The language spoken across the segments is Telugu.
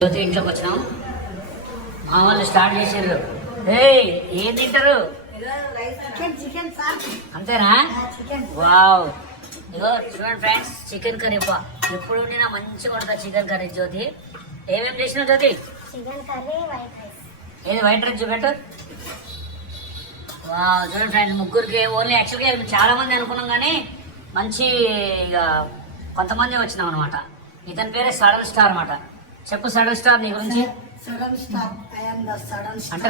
జ్యోతి ఇంట్లోకి వచ్చినాం. మా వాళ్ళు స్టార్ట్ చేసారు ఏయ్ ఏం తింటారు? Chicken chicken sir. అంతేనా? Chicken wow. ఇగో చూడండి ఫ్రెండ్స్ చికెన్ కర్రీ పా. ఎప్పుడు నేను మంచిగా కొడతా చికెన్ కర్రీ జ్యోతి. ఏమేమి చేసినావు Jyothi? Chicken curry white rice. ఏది వైట్ రైస్ చూపెట్టు. వావ్ చూడండి ఫ్రెండ్స్ ముగ్గురికి ఓన్లీ యాక్చువల్గా చాలా మంది అనుకున్నాం కానీ మంచి ఇక కొంతమంది వచ్చినాం అనమాట ఇతని పేరే సడన్ స్టార్ అనమాట చెప్పు సడన్ స్టార్ నీ గురించి. సడన్ స్టార్ సడన్ అంటే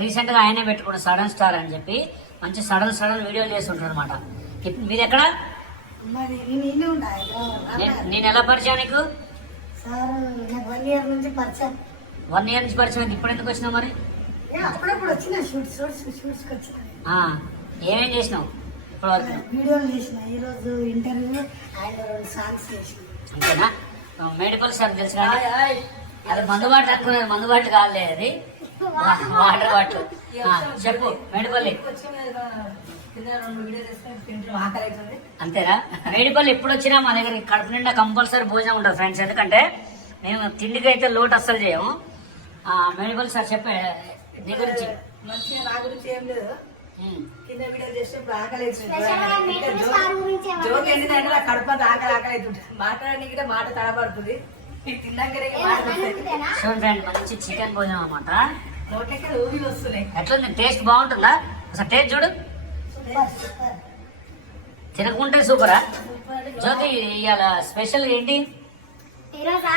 రీసెంట్గా ఆయనే పెట్టుకున్న సడన్ స్టార్ అని చెప్పి మంచి సడన్ సడన్ వీడియోలు చేస్తుంటారు అనమాట మీది ఎక్కడ? మరి నేను ఎలా పరిచయం నీకు? వన్ ఇయర్ నుంచి పరిచయం. వన్ ఇయర్ నుంచి పరిచయం. ఇప్పుడు ఎందుకు వచ్చినావు మరి? అప్పుడప్పుడు వచ్చిన షూట్ షూట్స్ షూట్స్కి వచ్చిన. ఆ, ఏమేం చేసినావు వరకు వీడియోలు చేసిన ఈ రోజు ఇంటర్వ్యూ అండ్ రెండు సాంగ్స్ చేసిన. అంతేనా? మేడిపల్ సార్ తెలుసు అది మందు బాటలు అనుకున్నది మందు బాటలు కాదులే అది. వాటర్ బాటలు. చెప్పు మేడిపల్లి అంతేనా మేడిపల్లి ఎప్పుడు వచ్చినా మా దగ్గర కడుపు నిండా కంపల్సరీ భోజనం ఉంటుంది ఫ్రెండ్స్. ఎందుకంటే మేము తిండికి అయితే లోటు అస్సలు చేయము. మేడిపల్లి సార్ చెప్పే నీ గురించి. మంచిగా నా గురించి ఏం లేదు. కింద వీడియో చేసినప్పుడు ఆకలి అవుతుంది. స్పెషల్గా ఇంకా మేకప్ జో- స్టార్ గురించి ఏమన్నా జోక్ ఏంటంటే నా కడుపు అంతా ఆకలి మాట్లాడడానికి కూడా మాట తడబడుతుంది. చూడండి మంచి చికెన్ భోజనం అనమాట ఎట్లుంది? టేస్ట్ బాగుంటుందా? అసలు టేస్ట్ చూడు. తినకుంటే సూపరా? జ్యోతి ఇవాళ స్పెషల్ ఏంటి? ఈరోజా?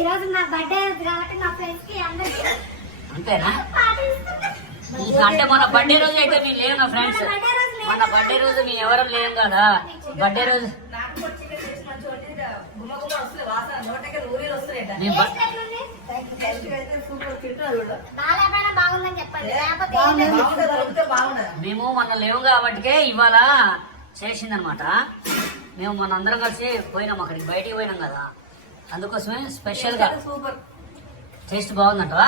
ఈరోజు నా బర్త్డే రోజు కాబట్టి నా ఫ్రెండ్స్కి అందరికి అంతేనా? అంటే మన బర్త్డే రోజు అయితే మేము లేవు నా ఫ్రెండ్స్ మన బర్త్డే రోజు మేము ఎవరు లేము కదా. బర్త్డే రోజు మేము మేము మన లేవు కాబట్టికే ఇవాళ చేసిందనమాట మేము మన అందరం కలిసి పోయినాం అక్కడికి బయటికి పోయినాం కదా. అందుకోసమే స్పెషల్గా సూపర్ టేస్ట్ బాగుందంటవా?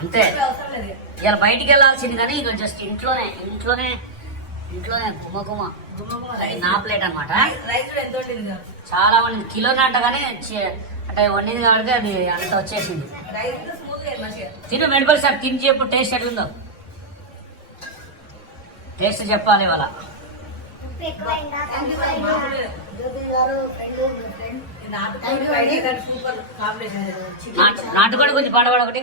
అంతే. అవసరం లేదు ఇవాళ బయటికి వెళ్ళాల్సింది కానీ ఇక జస్ట్ ఇంట్లోనే ఇంట్లోనే ఇంట్లోనే గుమ్మ నా ప్లేట్ అనమాట వండింది చాలా మంది కిలో నాటగానే చి- అంటే వండింది కాబట్టి అది అంత వచ్చేసింది. రైస్ కూడా స్మూత్గా మంచిగా తిను మెడిపల్ సార్ తిని చెప్పు టేస్ట్ ఎట్లుందో. టేస్ట్ చెప్పాలి ఇవాళ. నాటుకోడి గురించి పాడవాడు ఒకటి?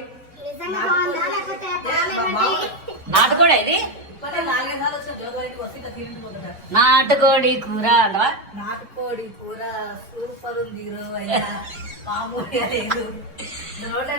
నాటుకోడి ఇది? నాటుకోడి కూర అంటవా? నాటుకోడి కూర సూపర్ ఉంది మామూలుగా లేదు. నోట్లో